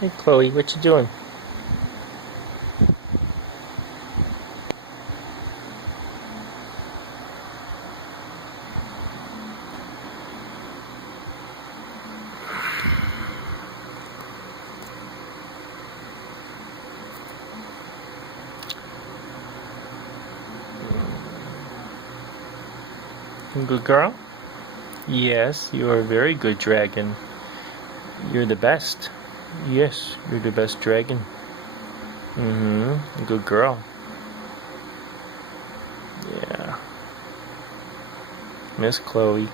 Hey Chloe, what you doing? Good girl? Yes, you are a very good dragon. You're the best. Yes, you're the best dragon. Good girl. Yeah. Miss Chloe.